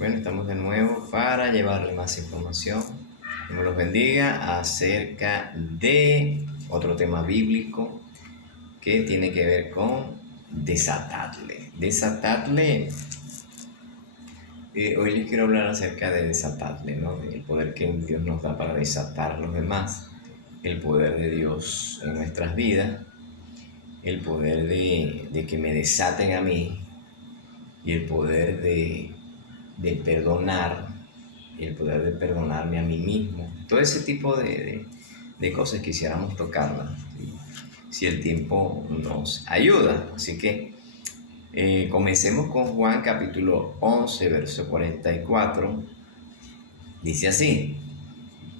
Bueno, estamos de nuevo para llevarle más información. Que nos los bendiga acerca de otro tema bíblico que tiene que ver con desatarle. Desatarle. Hoy les quiero hablar acerca de desatarle, ¿no? El poder que Dios nos da para desatar a los demás, el poder de Dios en nuestras vidas, el poder de que me desaten a mí y el poder de perdonar, el poder de perdonarme a mí mismo. Todo ese tipo de cosas quisiéramos tocarlas, si el tiempo nos ayuda. Así que comencemos con Juan capítulo 11, verso 44. Dice así: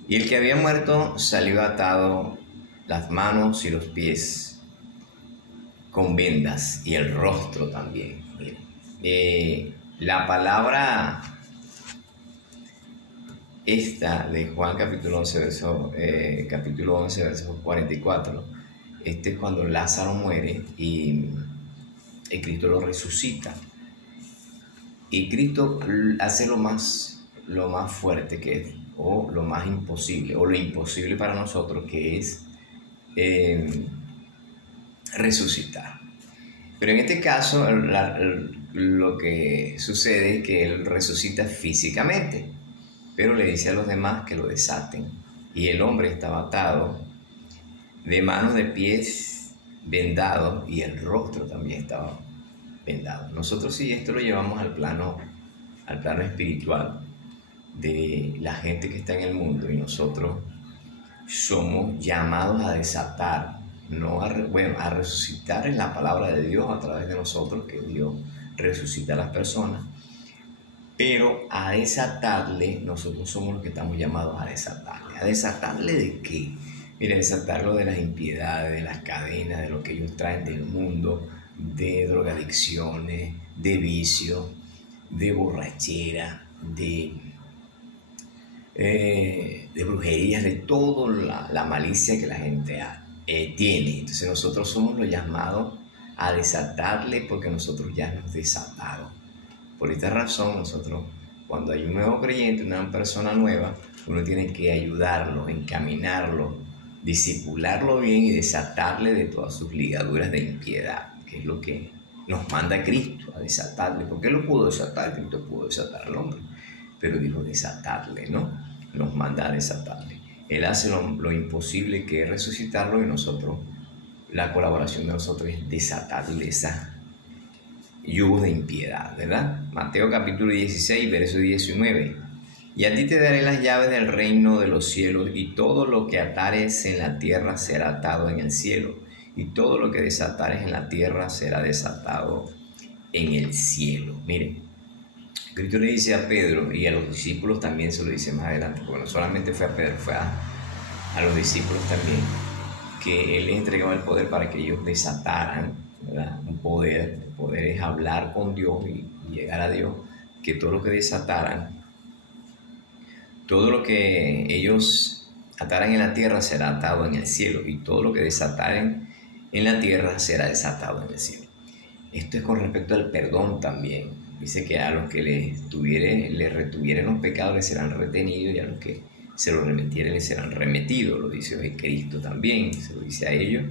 y el que había muerto salió atado las manos y los pies con vendas y el rostro también. La palabra esta de Juan capítulo 11, verso 44, es cuando Lázaro muere y Cristo lo resucita. Y Cristo hace lo más fuerte que es, o lo más imposible, o lo imposible para nosotros, que es resucitar. Pero en este caso, lo que sucede es que Él resucita físicamente, pero le dice a los demás que lo desaten. Y el hombre estaba atado, de manos, de pies vendado, y el rostro también estaba vendado. Nosotros, si esto lo llevamos al plano espiritual de la gente que está en el mundo, y nosotros somos llamados a desatar, no a resucitar en la palabra de Dios a través de nosotros, que Dios resucita a las personas, pero a desatarle, nosotros somos los que estamos llamados a desatarle. ¿A desatarle de qué? Mira, desatarlo de las impiedades, de las cadenas, de lo que ellos traen del mundo, de drogadicciones, de vicio, de borrachera, de brujerías, de toda la malicia que la gente tiene. Entonces nosotros somos los llamados a desatarle, porque nosotros ya nos desataron. Por esta razón, nosotros, cuando hay un nuevo creyente, una persona nueva, uno tiene que ayudarlo, encaminarlo, discipularlo bien y desatarle de todas sus ligaduras de impiedad, que es lo que nos manda Cristo, a desatarle. ¿Por qué lo pudo desatar? Cristo pudo desatar al hombre, pero dijo desatarle, ¿no? Nos manda a desatarle. Él hace lo imposible, que es resucitarlo, y nosotros, la colaboración de nosotros es desatarle esa yugo de impiedad, ¿verdad? Mateo capítulo 16, verso 19. Y a ti te daré las llaves del reino de los cielos, y todo lo que atares en la tierra será atado en el cielo, y todo lo que desatares en la tierra será desatado en el cielo. Miren, Cristo le dice a Pedro, y a los discípulos también se lo dice más adelante, porque no solamente fue a Pedro, fue a los discípulos también, que Él les entregaba el poder para que ellos desataran, ¿verdad? Un poder. El poder es hablar con Dios y llegar a Dios, que todo lo que desataran, todo lo que ellos ataran en la tierra será atado en el cielo, y todo lo que desataren en la tierra será desatado en el cielo. Esto es con respecto al perdón también. Dice que a los que les retuvieren los pecados les serán retenidos, y a los que se los remitieren les serán remitidos. Lo dice hoy Cristo también, se lo dice a ellos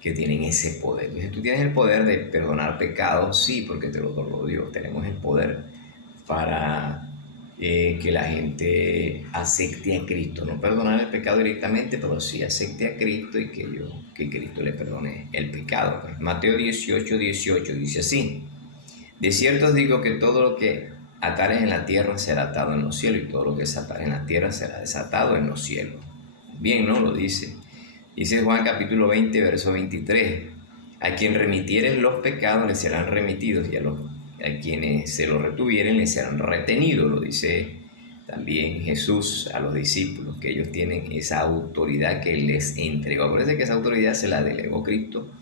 que tienen ese poder. Dice, tú tienes el poder de perdonar pecados, sí, porque te lo otorgó Dios. Tenemos el poder para que la gente acepte a Cristo, no perdonar el pecado directamente, pero sí acepte a Cristo, y que Cristo le perdone el pecado. Mateo 18, 18 dice así: de cierto os digo que todo lo que atares en la tierra será atado en los cielos, y todo lo que desatares en la tierra será desatado en los cielos. Bien, ¿no? Lo dice. Dice Juan capítulo 20, verso 23. A quien remitieren los pecados les serán remitidos, y a quienes se los retuvieren les serán retenidos. Lo dice también Jesús a los discípulos, que ellos tienen esa autoridad que Él les entregó. Acuérdense que esa autoridad se la delegó Cristo,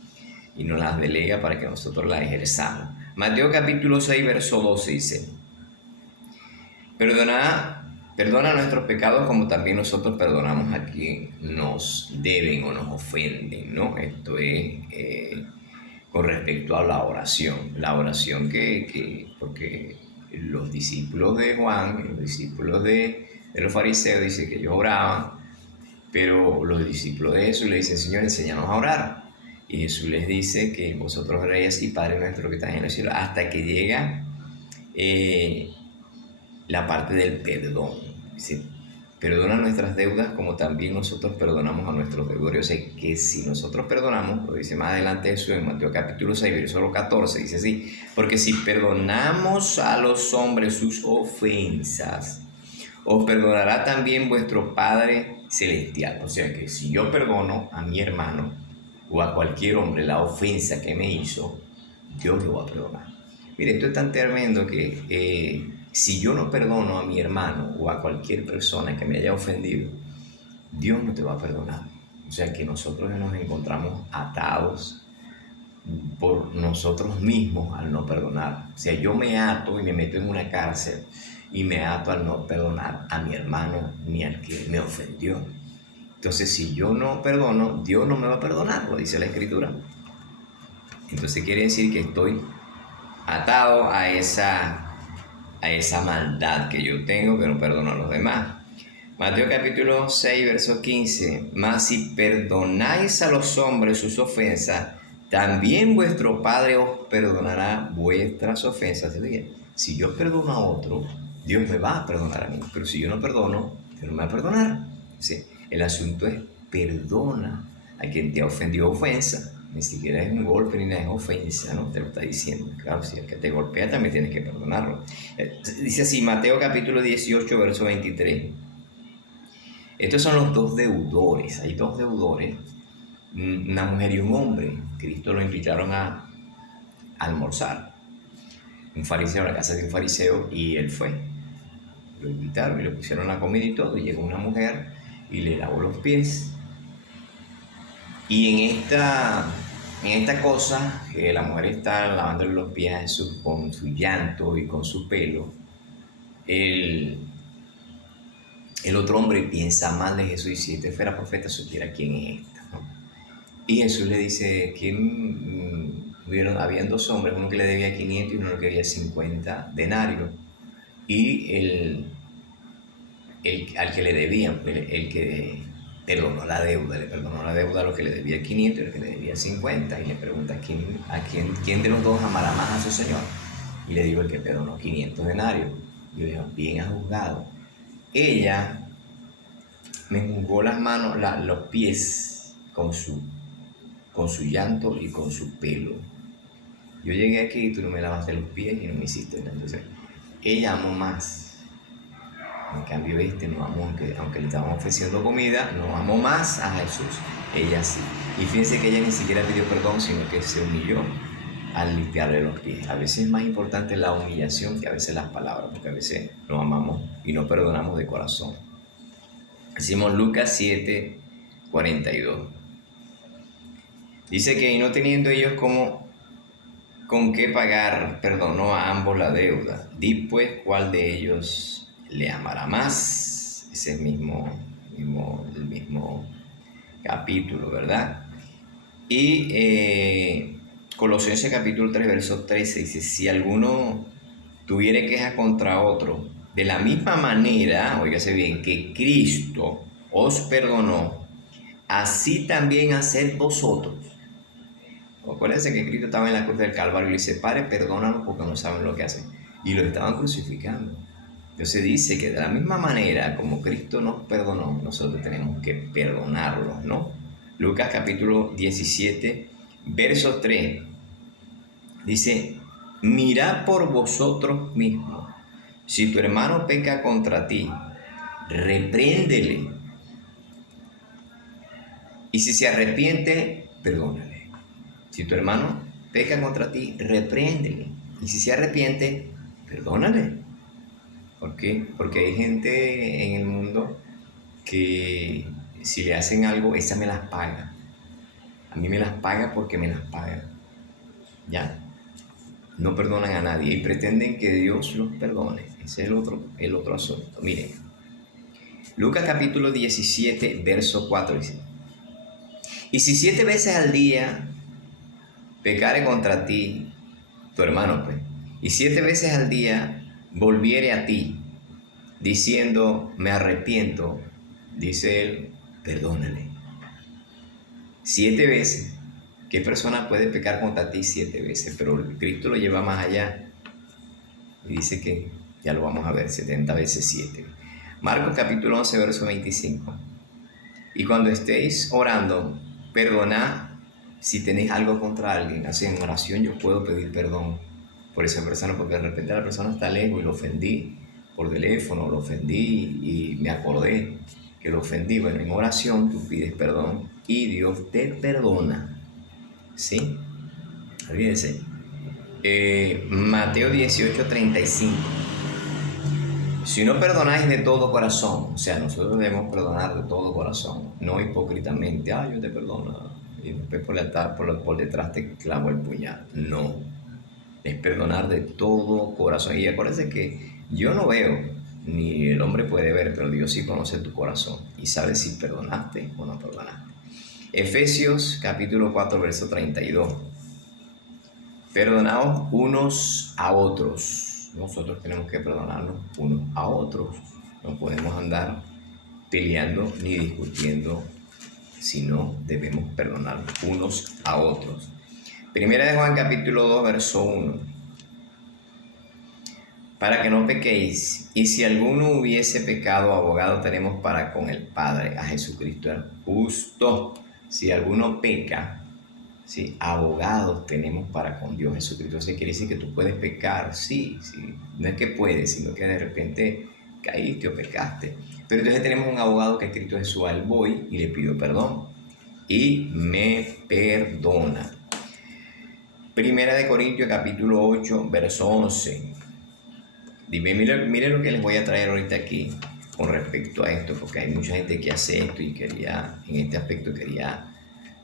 y nos la delega para que nosotros la ejerzamos. Mateo capítulo 6, verso 12 dice: Perdona nuestros pecados, como también nosotros perdonamos a quien nos deben o nos ofenden, ¿no? Esto es con respecto a la oración. La oración porque los discípulos de Juan, los discípulos de los fariseos, dice que ellos oraban, pero los discípulos de Jesús le dicen, Señor, enséñanos a orar. Y Jesús les dice que vosotros oréis así, Padre nuestro que estás en el cielo, hasta que llega la parte del perdón. Dice, perdona nuestras deudas como también nosotros perdonamos a nuestros deudores. O sea, que si nosotros perdonamos, lo dice más adelante Jesús en Mateo capítulo 6, versículo 14, dice así, porque si perdonamos a los hombres sus ofensas, os perdonará también vuestro Padre Celestial. O sea que si yo perdono a mi hermano o a cualquier hombre la ofensa que me hizo, Dios lo va a perdonar. Mire, esto es tan tremendo que si yo no perdono a mi hermano o a cualquier persona que me haya ofendido, Dios no te va a perdonar. O sea que nosotros nos encontramos atados por nosotros mismos al no perdonar. O sea, yo me ato y me meto en una cárcel y me ato al no perdonar a mi hermano ni al que me ofendió. Entonces, si yo no perdono, Dios no me va a perdonar, lo dice la Escritura. Entonces quiere decir que estoy atado a esa maldad que yo tengo, que no perdono a los demás. Mateo capítulo 6, verso 15. Mas si perdonáis a los hombres sus ofensas, también vuestro Padre os perdonará vuestras ofensas. Si yo perdono a otro, Dios me va a perdonar a mí. Pero si yo no perdono, Dios no me va a perdonar. ¿Sí? El asunto es perdona a quien te ha ofendido ofensa. Ni siquiera es un golpe ni nada, es ofensa, ¿no? Te lo está diciendo. Claro, si el que te golpea también tienes que perdonarlo. Dice así, Mateo capítulo 18, verso 23. Estos son los dos deudores. Hay dos deudores, una mujer y un hombre. Cristo lo invitaron a almorzar. Un fariseo a la casa de un fariseo y él fue. Lo invitaron y le pusieron la comida y todo. Y llegó una mujer y le lavó los pies. Y en esta cosa, que la mujer está lavándole los pies a Jesús con su llanto y con su pelo, el otro hombre piensa mal de Jesús y si este fuera profeta supiera quién es esta, ¿no? Y Jesús le dice, habían dos hombres, uno que le debía 500 y uno que le debía 50 denarios. Y al que le debían, el que le perdonó la deuda a lo que le debía 500 y al que le debía 50. Y le pregunta, ¿quién de los dos amará más a su señor? Y le digo, el que perdonó 500 denarios. Y yo le digo, bien has juzgado. Ella me jugó las manos, los pies con su llanto y con su pelo. Yo llegué aquí y tú no me lavaste los pies y no me hiciste nada. Entonces, ella amó más. En cambio, no amó, aunque le estábamos ofreciendo comida, no amó más a Jesús. Ella sí. Y fíjense que ella ni siquiera pidió perdón, sino que se humilló al limpiarle los pies. A veces es más importante la humillación que a veces las palabras, porque a veces no amamos y no perdonamos de corazón. Decimos Lucas 7, 42. Dice que y no teniendo ellos con qué pagar, perdonó a ambos la deuda. Di pues cuál de ellos le amará más. Ese es el mismo capítulo, ¿verdad? Y Colosenses capítulo 3, verso 13 dice, si alguno tuviere queja contra otro, de la misma manera, óigase bien, que Cristo os perdonó, así también haced vosotros. Acuérdense que Cristo estaba en la cruz del Calvario y le dice, Padre, perdónanos porque no saben lo que hacen. Y lo estaban crucificando. Entonces dice que de la misma manera como Cristo nos perdonó, nosotros tenemos que perdonarlos, ¿no? Lucas capítulo 17, verso 3. Dice, mirad por vosotros mismos. Si tu hermano peca contra ti, repréndele. Y si se arrepiente, perdónale. Si tu hermano peca contra ti, repréndele. Y si se arrepiente, perdónale. ¿Por qué? Porque hay gente en el mundo que si le hacen algo, esa me las paga. A mí me las paga porque me las paga. ¿Ya? No perdonan a nadie y pretenden que Dios los perdone. Ese es el otro asunto. Miren, Lucas capítulo 17, verso 4 dice, y si 7 veces al día pecare contra ti, tu hermano, pues, y 7 veces al día volviere a ti, diciendo, me arrepiento, dice él, perdónale. 7 veces. ¿Qué persona puede pecar contra ti 7 veces? Pero Cristo lo lleva más allá y dice que, ya lo vamos a ver, 70 veces 7. Marcos capítulo 11, verso 25. Y cuando estéis orando, perdonad si tenéis algo contra alguien. Así en oración yo puedo pedir perdón por esa persona, porque de repente la persona está lejos y lo ofendí por teléfono, lo ofendí y me acordé que lo ofendí. Bueno, en oración tú pides perdón y Dios te perdona. ¿Sí? Olvídense. Mateo 18:35. Si no perdonáis de todo corazón, o sea, nosotros debemos perdonar de todo corazón, no hipócritamente, yo te perdono, y después por detrás te clavo el puñal. No, es perdonar de todo corazón. Y acuérdense que yo no veo, ni el hombre puede ver, pero Dios sí conoce tu corazón y sabe si perdonaste o no perdonaste. Efesios capítulo 4, verso 32. Perdonaos unos a otros. Nosotros tenemos que perdonarnos unos a otros. No podemos andar peleando ni discutiendo, sino debemos perdonarnos unos a otros. Primera de Juan capítulo 2, verso 1. Para que no pequéis, y si alguno hubiese pecado, abogado tenemos para con el Padre, a Jesucristo el justo. Si alguno peca, sí, abogados tenemos para con Dios Jesucristo. Eso quiere decir que tú puedes pecar, sí. No es que puedes, sino que de repente caíste o pecaste. Pero entonces tenemos un abogado que es Cristo Jesús. A él voy y le pido perdón y me perdona. Primera de Corintios capítulo 8, verso 11. Dime, mire lo que les voy a traer ahorita aquí con respecto a esto, porque hay mucha gente que hace esto y en este aspecto quería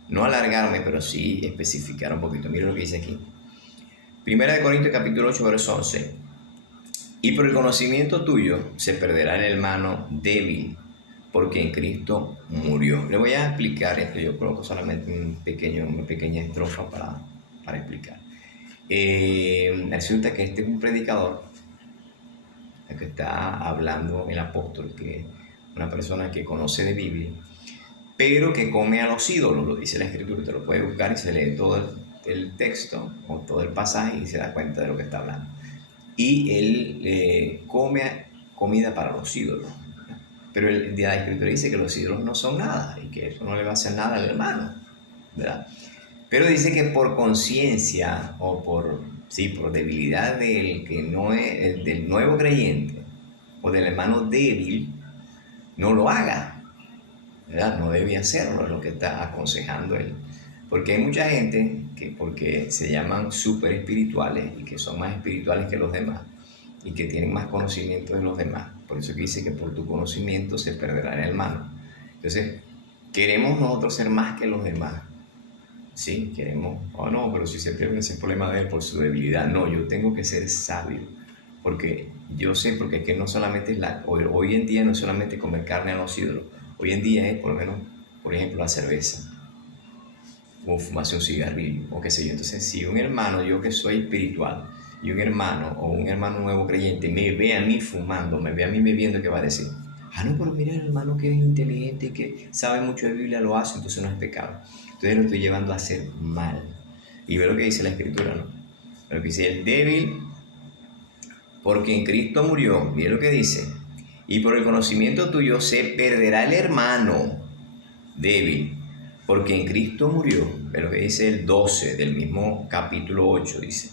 no alargarme, pero sí especificar un poquito. Mira lo que dice aquí. Primera de Corintios capítulo 8, verso 11. Y por el conocimiento tuyo se perderá el hermano débil, porque en Cristo murió. Le voy a explicar esto. Yo coloco solamente una pequeña estrofa para explicar. Resulta que este es un predicador, el que está hablando el apóstol, que es una persona que conoce de Biblia, pero que come a los ídolos, lo dice la Escritura. Te lo puede buscar y se lee todo el texto o todo el pasaje y se da cuenta de lo que está hablando. Y él come comida para los ídolos, ¿no? Pero la Escritura dice que los ídolos no son nada y que eso no le va a hacer nada al hermano, ¿verdad? Pero dice que por conciencia o por debilidad del nuevo creyente o del hermano débil, no lo haga, ¿verdad? No debe hacerlo, es lo que está aconsejando él. Porque hay mucha gente que, porque se llaman súper espirituales y que son más espirituales que los demás y que tienen más conocimiento de los demás, por eso que dice que por tu conocimiento se perderá el hermano. Entonces, queremos nosotros ser más que los demás. Sí, queremos, no, pero si se pierde ese problema de él por su debilidad. No, yo tengo que ser sabio, porque yo sé, porque es que no solamente es hoy en día no es solamente comer carne a los ídolos, hoy en día es por lo menos, por ejemplo, la cerveza, o fumarse un cigarrillo, o qué sé yo. Entonces, si un hermano, yo que soy espiritual, y un hermano, o un hermano nuevo creyente, me ve a mí fumando, me ve a mí bebiendo, ¿qué va a decir? No, pero mira el hermano que es inteligente, que sabe mucho de Biblia, lo hace, entonces no es pecado. Entonces lo estoy llevando a hacer mal. Y ve lo que dice la Escritura, ¿no? Lo que dice el débil, porque en Cristo murió, mira lo que dice, y por el conocimiento tuyo se perderá el hermano débil, porque en Cristo murió. Ve lo que dice el 12 del mismo capítulo 8, dice.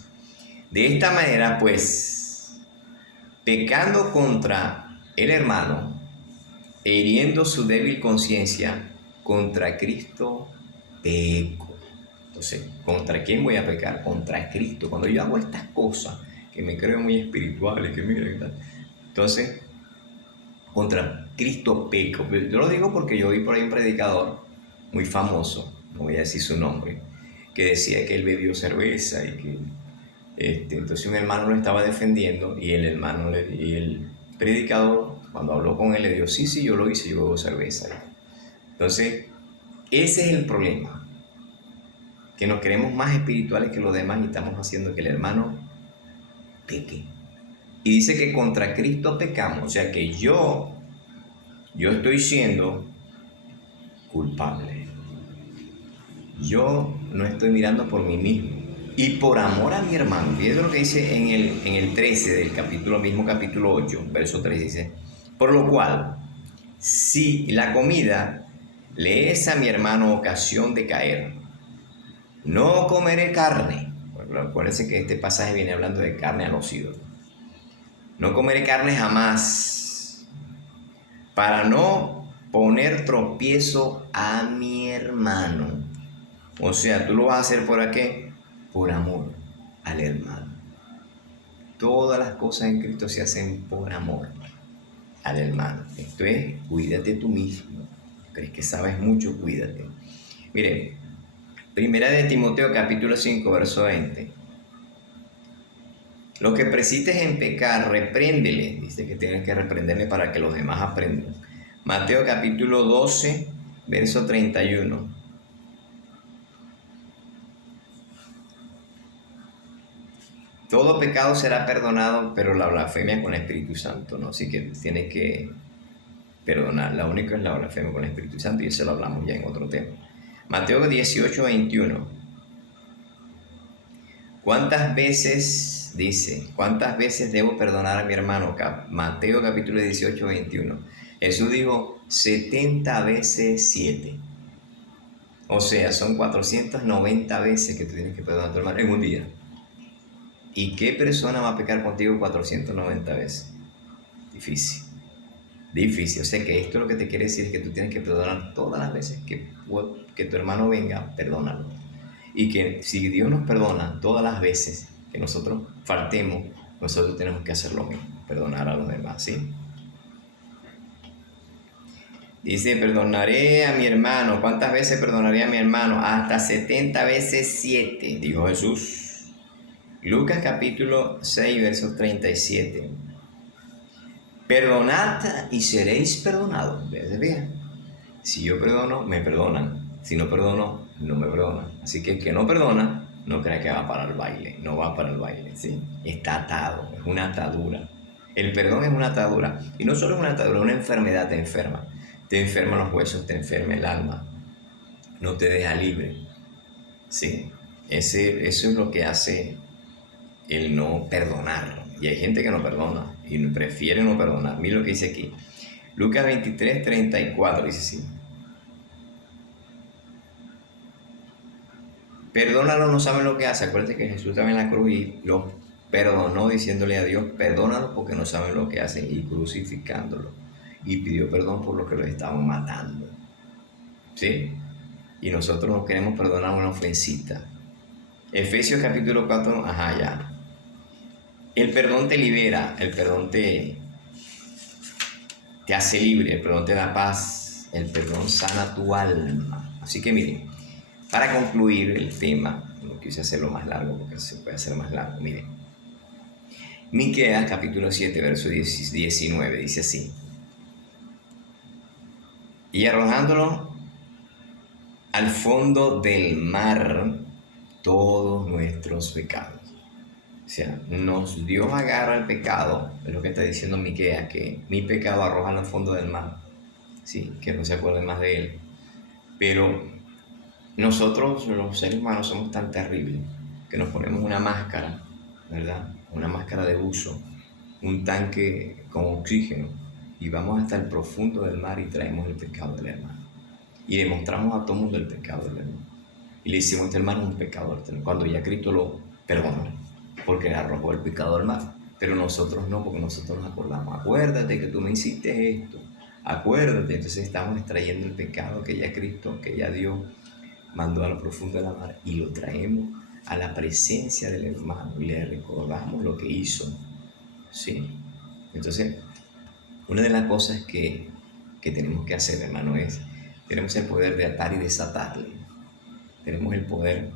De esta manera, pues, pecando contra el hermano e hiriendo su débil conciencia, contra Cristo peco. Entonces, ¿contra quién voy a pecar? Contra Cristo. Cuando yo hago estas cosas, que me creo muy espirituales, que mira qué tal, entonces, contra Cristo peco. Yo lo digo porque yo vi por ahí un predicador muy famoso, no voy a decir su nombre, que decía que él bebió cerveza y que entonces un hermano lo estaba defendiendo y el predicador, cuando habló con él, le dijo, sí, yo lo hice, yo bebo cerveza. Entonces, ese es el problema, que nos creemos más espirituales que los demás y estamos haciendo que el hermano peque. Y dice que contra Cristo pecamos. O sea que yo estoy siendo culpable. Yo no estoy mirando por mí mismo. Y por amor a mi hermano, fíjate lo que dice en el 13 del capítulo, mismo capítulo 8, verso 3, dice, por lo cual, si la comida le es a mi hermano ocasión de caer, no comeré carne. Bueno, acuérdense que este pasaje viene hablando de carne a los ídolos. No comeré carne jamás, para no poner tropiezo a mi hermano. O sea, tú lo vas a hacer ¿por qué? Por amor al hermano. Todas las cosas en Cristo se hacen por amor al hermano. Esto es, cuídate tú mismo. ¿Crees que sabes mucho? Cuídate. Mire, Primera de Timoteo capítulo 5, verso 20. Los que persistes en pecar, repréndele. Dice que tienes que reprenderle para que los demás aprendan. Mateo capítulo 12, verso 31. Todo pecado será perdonado, pero la blasfemia con el Espíritu Santo, ¿no? Así que tienes que perdonar. La única es la blasfemia con el Espíritu Santo y eso lo hablamos ya en otro tema. Mateo 18, 21. ¿Cuántas veces, dice, cuántas veces debo perdonar a mi hermano? Mateo capítulo 18, 21. Jesús dijo 70 veces 7. O sea, son 490 veces que tú tienes que perdonar a tu hermano en un día. ¿Y qué persona va a pecar contigo 490 veces? Difícil. Difícil. O sea que esto lo que te quiere decir es que tú tienes que perdonar todas las veces que tu hermano venga, perdónalo. Y que si Dios nos perdona todas las veces que nosotros faltemos, nosotros tenemos que hacer lo mismo, perdonar a los demás, ¿sí? Dice, perdonaré a mi hermano. ¿Cuántas veces perdonaré a mi hermano? Hasta 70 veces 7, dijo Jesús. Lucas capítulo 6, verso 37. Perdonad y seréis perdonados. Vean. Si yo perdono, me perdonan. Si no perdono, no me perdonan. Así que el que no perdona, no crea que va para el baile. No va para el baile, ¿sí? Está atado, es una atadura. El perdón es una atadura. Y no solo es una atadura, es una enfermedad, te enferma. Te enferman los huesos, te enferma el alma. No te deja libre. ¿Sí? Eso es lo que hace el no perdonar. Y hay gente que no perdona y prefiere no perdonar. Mira lo que dice aquí. Lucas 23, 34 dice así. Perdónalo, no saben lo que hace. Acuérdate que Jesús estaba en la cruz y los perdonó diciéndole a Dios, perdónalo porque no saben lo que hacen, y crucificándolo. Y pidió perdón por lo que los estaban matando. ¿Sí? Y nosotros no queremos perdonar una ofensita. Efesios capítulo 4, ya. El perdón te libera, el perdón te hace libre, el perdón te da paz, el perdón sana tu alma. Así que miren, para concluir el tema, no quise hacerlo más largo porque se puede hacer más largo, miren. Miqueas capítulo 7, verso 19, dice así. Y arrojándolo al fondo del mar todos nuestros pecados. O sea, Dios agarra el pecado, es lo que está diciendo Miqueas, que mi pecado arroja al fondo del mar, ¿sí? Que no se acuerde más de él. Pero nosotros, los seres humanos, somos tan terribles que nos ponemos una máscara, ¿verdad? Una máscara de buzo, un tanque con oxígeno, y vamos hasta el profundo del mar y traemos el pecado del hermano. Y demostramos a todo mundo el pecado del hermano. Y le decimos, este hermano es un pecador, cuando ya Cristo lo perdonó, porque le arrojó el pecado al mar. Pero nosotros no, porque nosotros nos acordamos. Acuérdate que tú me hiciste esto. Acuérdate. Entonces estamos extrayendo el pecado que ya Cristo, que ya Dios mandó a lo profundo de la mar, y lo traemos a la presencia del hermano y le recordamos lo que hizo. ¿Sí? Entonces, una de las cosas que tenemos que hacer, hermano, es, tenemos el poder de atar y desatarle. Tenemos el poder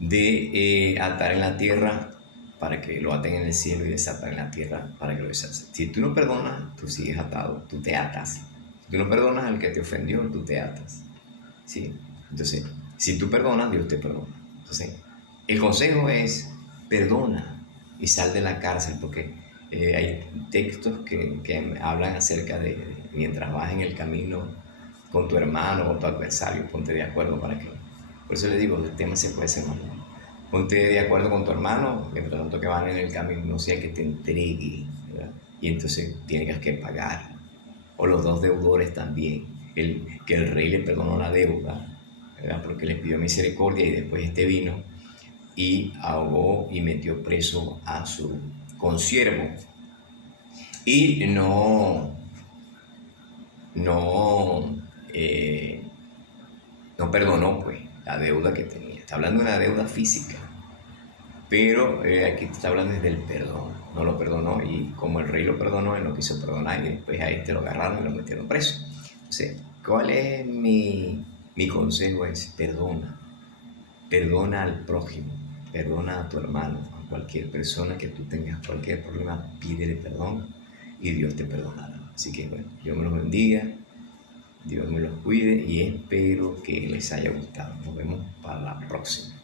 de atar en la tierra para que lo aten en el cielo, y desatar en la tierra para que lo desaten. Si tú no perdonas, tú sigues atado, tú te atas. Si tú no perdonas al que te ofendió, tú te atas. ¿Sí? Entonces, si tú perdonas, Dios te perdona. Entonces, el consejo es, perdona. y sal de la cárcel, porque hay textos que hablan acerca de mientras vas en el camino con tu hermano o con tu adversario, ponte de acuerdo para que... Por eso le digo, el tema se puede ser más largo. Ponte de acuerdo con tu hermano, mientras tanto que van en el camino, no sea que te entregue, ¿verdad? Y entonces tienes que pagar. O los dos deudores también. Que el rey le perdonó la deuda, ¿verdad? Porque le pidió misericordia y después este vino y ahogó y metió preso a su consiervo. Y no, eh, no perdonó pues la deuda que tenía. Está hablando de una deuda física, pero aquí está hablando desde el perdón. No lo perdonó y como el rey lo perdonó, él no quiso perdonar y después a este lo agarraron y lo metieron preso. Entonces, ¿cuál es mi consejo? Es perdona. Perdona al prójimo, perdona a tu hermano, a cualquier persona que tú tengas cualquier problema, pídele perdón y Dios te perdonará. Así que bueno, Dios me los bendiga, Dios me los cuide y espero que les haya gustado. Nos vemos para la próxima.